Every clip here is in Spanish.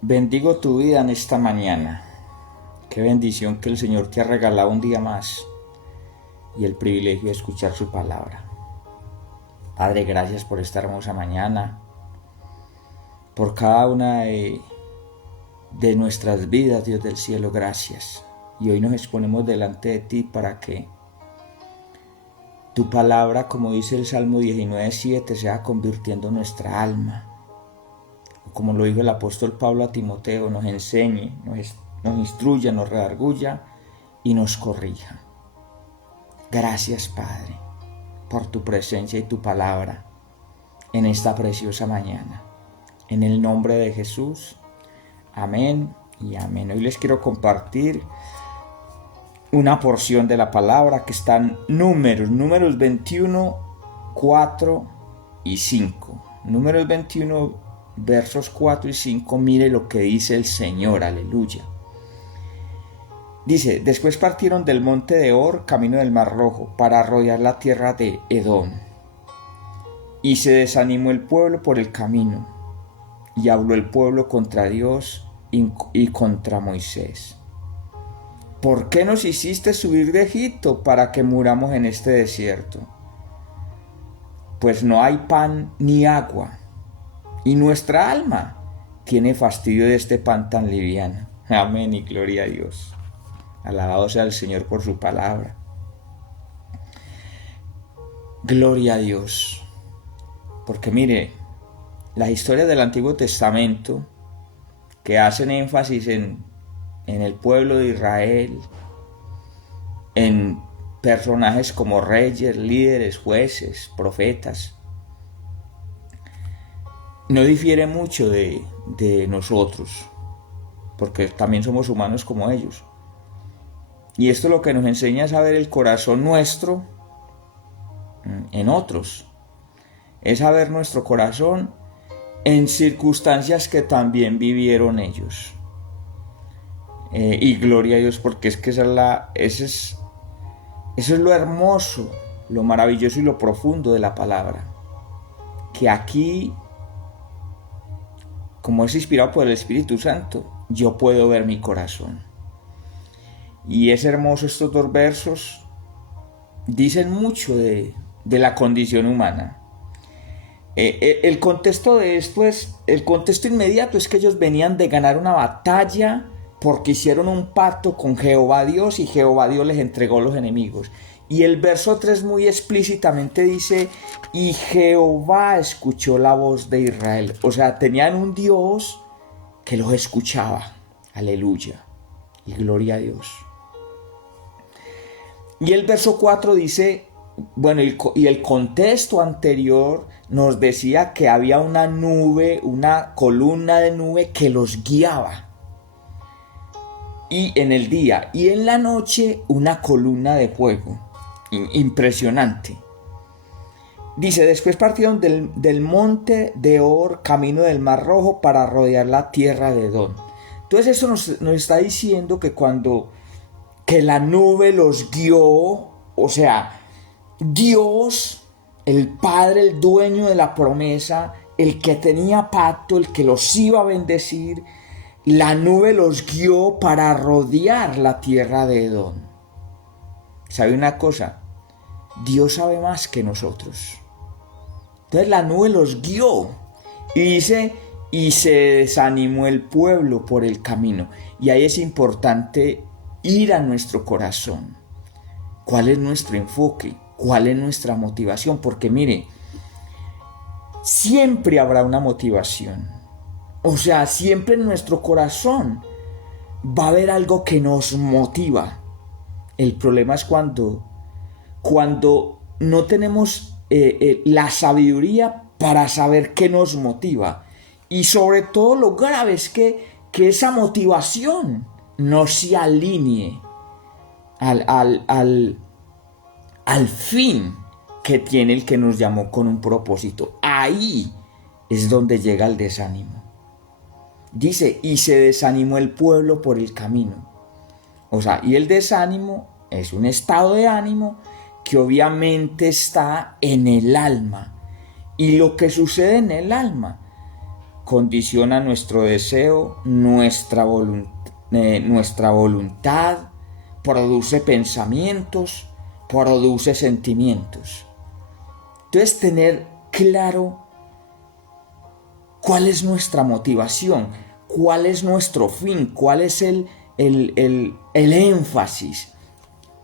Bendigo tu vida en esta mañana. Qué bendición que el Señor te ha regalado un día más y el privilegio de escuchar su palabra. Padre, gracias por esta hermosa mañana, por cada una de nuestras vidas, Dios del cielo, gracias. Y hoy nos exponemos delante de ti para que tu palabra, como dice el Salmo 19:7, sea convirtiendo nuestra alma. Como lo dijo el apóstol Pablo a Timoteo, nos enseñe, nos instruya, nos redarguya y nos corrija. Gracias, Padre, por tu presencia y tu palabra en esta preciosa mañana. En el nombre de Jesús, amén y amén. Hoy les quiero compartir una porción de la palabra que está en Números 21, 4 y 5. Números 21, versos 4 y 5, mire lo que dice el Señor, aleluya. Dice, después partieron del monte de Or, camino del Mar Rojo, para rodear la tierra de Edom. Y se desanimó el pueblo por el camino, y habló el pueblo contra Dios y contra Moisés. ¿Por qué nos hiciste subir de Egipto para que muramos en este desierto? Pues no hay pan ni agua, y nuestra alma tiene fastidio de este pan tan liviano. Amén y gloria a Dios. Alabado sea el Señor por su palabra. Gloria a Dios. Porque mire, las historias del Antiguo Testamento que hacen énfasis en el pueblo de Israel, en personajes como reyes, líderes, jueces, profetas, no difiere mucho de nosotros, porque también somos humanos como ellos. Y esto lo que nos enseña es a ver el corazón nuestro en otros. Es a ver nuestro corazón en circunstancias que también vivieron ellos. Y gloria a Dios, porque es que eso es lo hermoso, lo maravilloso y lo profundo de la palabra. Que aquí, como es inspirado por el Espíritu Santo, yo puedo ver mi corazón. Y es hermoso, estos dos versos dicen mucho de la condición humana. El contexto de esto el contexto inmediato es que ellos venían de ganar una batalla porque hicieron un pacto con Jehová Dios y Jehová Dios les entregó los enemigos. Y el verso 3 muy explícitamente dice, y Jehová escuchó la voz de Israel. O sea, tenían un Dios que los escuchaba. Aleluya. Y gloria a Dios. Y el verso 4 dice, bueno, y el contexto anterior nos decía que había una nube, una columna de nube que los guiaba. Y en el día y en la noche una columna de fuego. Impresionante. Dice, después partieron del monte de Or, camino del Mar Rojo, para rodear la tierra de Edom. Entonces eso nos está diciendo que la nube los guió, o sea, Dios, el Padre, el dueño de la promesa, el que tenía pacto, el que los iba a bendecir, la nube los guió para rodear la tierra de Edom. ¿Sabe una cosa? Dios sabe más que nosotros. Entonces la nube los guió y dice, y se desanimó el pueblo por el camino. Y ahí es importante ir a nuestro corazón. ¿Cuál es nuestro enfoque? ¿Cuál es nuestra motivación? Porque mire, siempre habrá una motivación. O sea, siempre en nuestro corazón va a haber algo que nos motiva. El problema es cuando no tenemos la sabiduría para saber qué nos motiva. Y sobre todo lo grave es que esa motivación no se alinee al fin que tiene el que nos llamó con un propósito. Ahí es donde llega el desánimo. Dice, y se desanimó el pueblo por el camino. O sea, y el desánimo es un estado de ánimo que obviamente está en el alma. Y lo que sucede en el alma condiciona nuestro deseo, nuestra voluntad, produce pensamientos, produce sentimientos. Entonces, tener claro cuál es nuestra motivación, cuál es nuestro fin, cuál es el énfasis.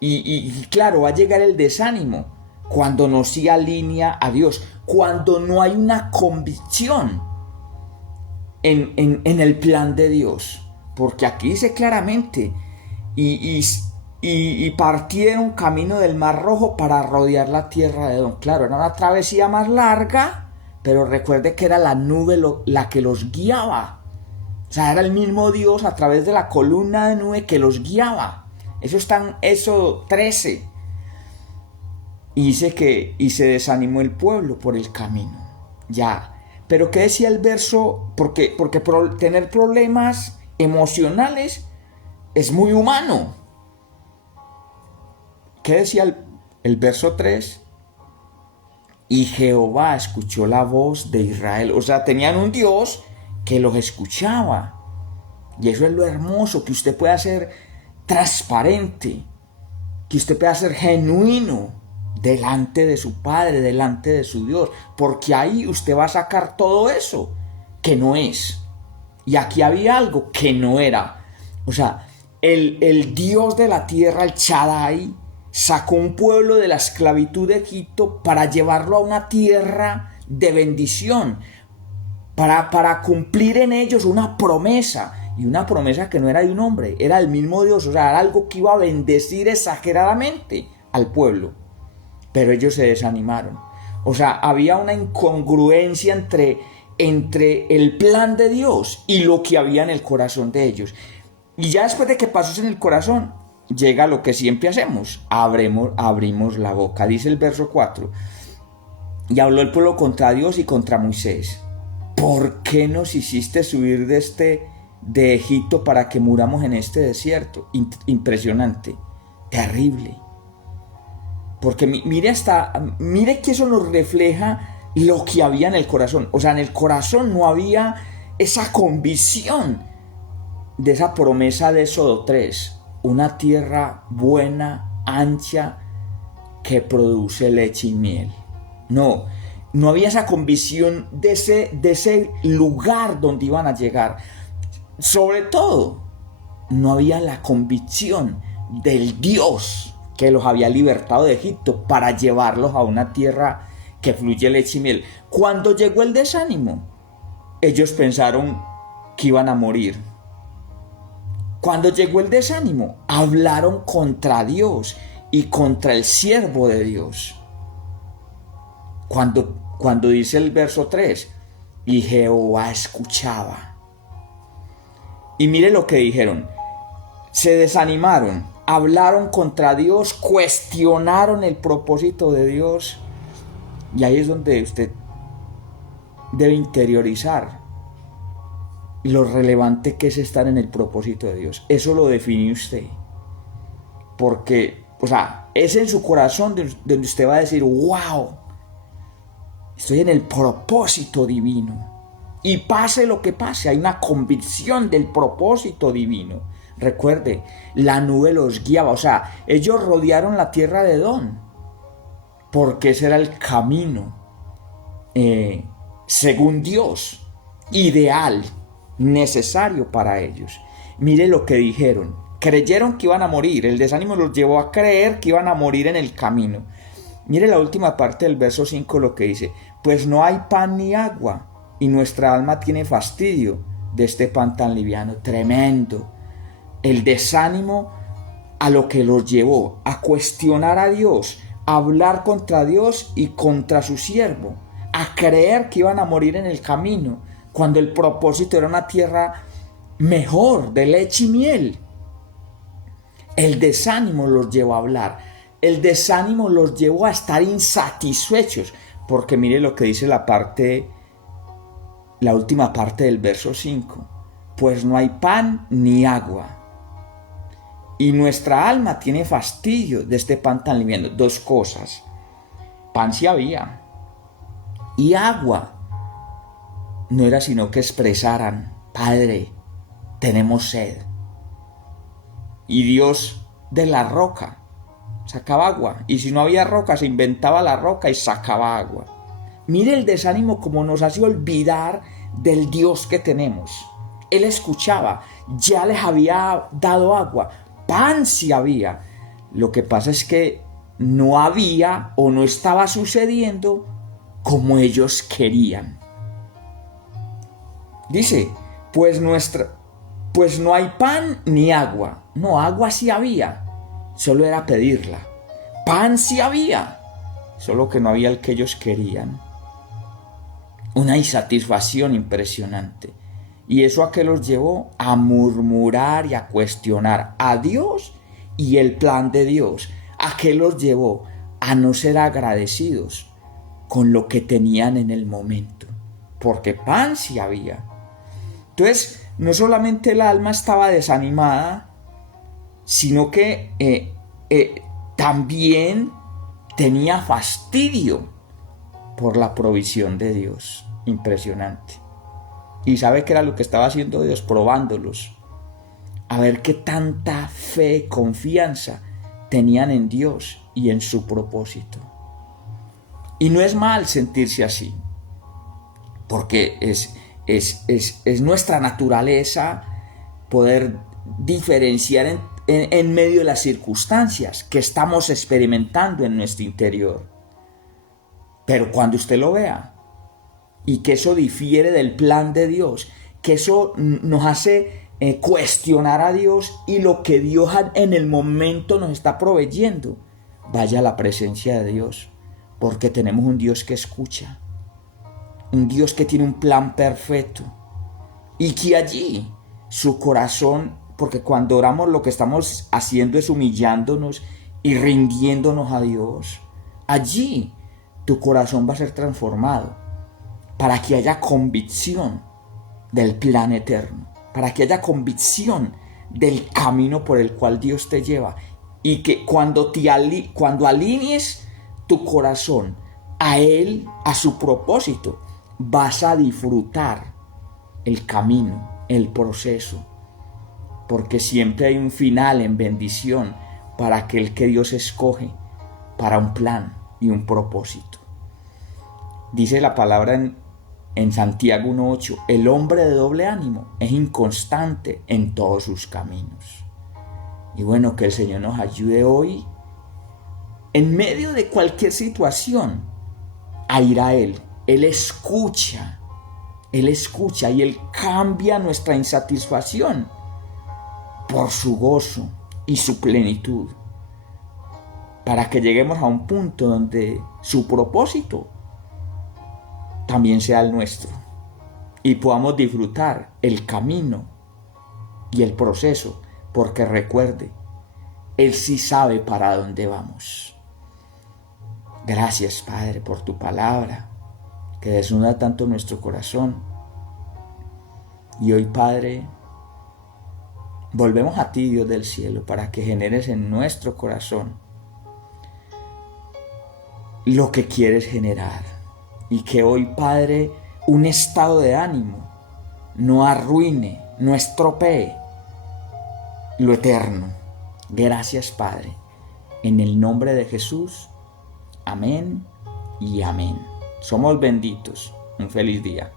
Y claro, va a llegar el desánimo cuando no se alinea a Dios, cuando no hay una convicción en el plan de Dios. Porque aquí dice claramente, y partieron camino del Mar Rojo para rodear la tierra de Edom. Claro, era una travesía más larga, pero recuerde que era la nube la que los guiaba. O sea, era el mismo Dios a través de la columna de nube que los guiaba. Eso está en Éxodo 13. Y dice que se desanimó el pueblo por el camino. Ya. Pero ¿qué decía el verso? Porque tener problemas emocionales es muy humano. ¿Qué decía el verso 3? Y Jehová escuchó la voz de Israel. O sea, tenían un Dios que los escuchaba. Y eso es lo hermoso, que usted pueda ser transparente, que usted pueda ser genuino delante de su Padre, delante de su Dios, porque ahí usted va a sacar todo eso que no es. Y aquí había algo que no era. O sea, el Dios de la tierra, el Shaddai, sacó un pueblo de la esclavitud de Egipto para llevarlo a una tierra de bendición, para cumplir en ellos una promesa. Y una promesa que no era de un hombre, era el mismo Dios. O sea, era algo que iba a bendecir exageradamente al pueblo. Pero ellos se desanimaron. O sea, había una incongruencia entre el plan de Dios y lo que había en el corazón de ellos. Y ya después de que pasó eso en el corazón, llega lo que siempre hacemos: abrimos la boca. Dice el verso 4: y habló el pueblo contra Dios y contra Moisés. ¿Por qué nos hiciste subir de Egipto para que muramos en este desierto? Impresionante, terrible. Porque mire que eso nos refleja lo que había en el corazón. O sea, en el corazón no había esa convicción de esa promesa de Éxodo 3, una tierra buena, ancha, que produce leche y miel. No había esa convicción de ese lugar donde iban a llegar. Sobre todo, no había la convicción del Dios que los había libertado de Egipto para llevarlos a una tierra que fluye leche y miel. Cuando llegó el desánimo, ellos pensaron que iban a morir. Cuando llegó el desánimo, hablaron contra Dios y contra el siervo de Dios. Cuando dice el verso 3, y Jehová escuchaba. Y mire lo que dijeron: se desanimaron, hablaron contra Dios, cuestionaron el propósito de Dios. Y ahí es donde usted debe interiorizar lo relevante que es estar en el propósito de Dios. Eso lo define usted. Porque, o sea, es en su corazón donde usted va a decir: wow, estoy en el propósito divino. Y pase lo que pase, hay una convicción del propósito divino. Recuerde, la nube los guiaba. O sea, ellos rodearon la tierra de Edom, porque ese era el camino, según Dios, ideal, necesario para ellos. Mire lo que dijeron: creyeron que iban a morir. El desánimo los llevó a creer que iban a morir en el camino. Mire la última parte del verso 5, lo que dice: pues no hay pan ni agua, y nuestra alma tiene fastidio de este pan tan liviano. Tremendo. El desánimo a lo que los llevó a cuestionar a Dios, a hablar contra Dios y contra su siervo, a creer que iban a morir en el camino, cuando el propósito era una tierra mejor, de leche y miel. El desánimo los llevó a hablar. El desánimo los llevó a estar insatisfechos. Porque mire lo que dice la última parte del verso 5. Pues no hay pan ni agua, y nuestra alma tiene fastidio de este pan tan liviano. Dos cosas: pan sí había, y agua no era sino que expresaran: Padre, tenemos sed. Y Dios de la roca sacaba agua, y si no había roca se inventaba la roca y sacaba agua. Mire el desánimo como nos hace olvidar del Dios que tenemos. Él escuchaba, ya les había dado agua, pan sí había. Lo que pasa es que no había o no estaba sucediendo como ellos querían. Dice, pues no hay pan ni agua. No, agua sí había, solo era pedirla. Pan sí había, solo que no había el que ellos querían. Una insatisfacción impresionante. Y eso a qué los llevó a murmurar y a cuestionar a Dios y el plan de Dios. ¿A qué los llevó? A no ser agradecidos con lo que tenían en el momento. Porque pan sí había. Entonces, no solamente el alma estaba desanimada, sino que también tenía fastidio por la provisión de Dios. Impresionante. ¿Y sabe qué era lo que estaba haciendo Dios? Probándolos. A ver qué tanta fe, confianza tenían en Dios y en su propósito. Y no es mal sentirse así, porque es nuestra naturaleza poder diferenciar en medio de las circunstancias que estamos experimentando en nuestro interior. Pero cuando usted lo vea y que eso difiere del plan de Dios, que eso nos hace cuestionar a Dios y lo que Dios en el momento nos está proveyendo, vaya a la presencia de Dios, porque tenemos un Dios que escucha, un Dios que tiene un plan perfecto y que allí su corazón, porque cuando oramos lo que estamos haciendo es humillándonos y rindiéndonos a Dios, allí tu corazón va a ser transformado para que haya convicción del plan eterno, para que haya convicción del camino por el cual Dios te lleva, y que cuando alinees tu corazón a Él, a su propósito, vas a disfrutar el camino, el proceso, porque siempre hay un final en bendición para aquel que Dios escoge para un plan y un propósito. Dice la palabra en Santiago 1:8, el hombre de doble ánimo es inconstante en todos sus caminos. Y bueno, que el Señor nos ayude hoy, en medio de cualquier situación, a ir a Él. Él escucha y Él cambia nuestra insatisfacción por su gozo y su plenitud, para que lleguemos a un punto donde su propósito también sea el nuestro y podamos disfrutar el camino y el proceso, porque recuerde, Él sí sabe para dónde vamos. Gracias, Padre, por tu palabra que desnuda tanto nuestro corazón. Y hoy, Padre, volvemos a ti, Dios del cielo, para que generes en nuestro corazón lo que quieres generar. Y que hoy, Padre, un estado de ánimo no arruine, no estropee lo eterno. Gracias, Padre. En el nombre de Jesús. Amén y amén. Somos benditos. Un feliz día.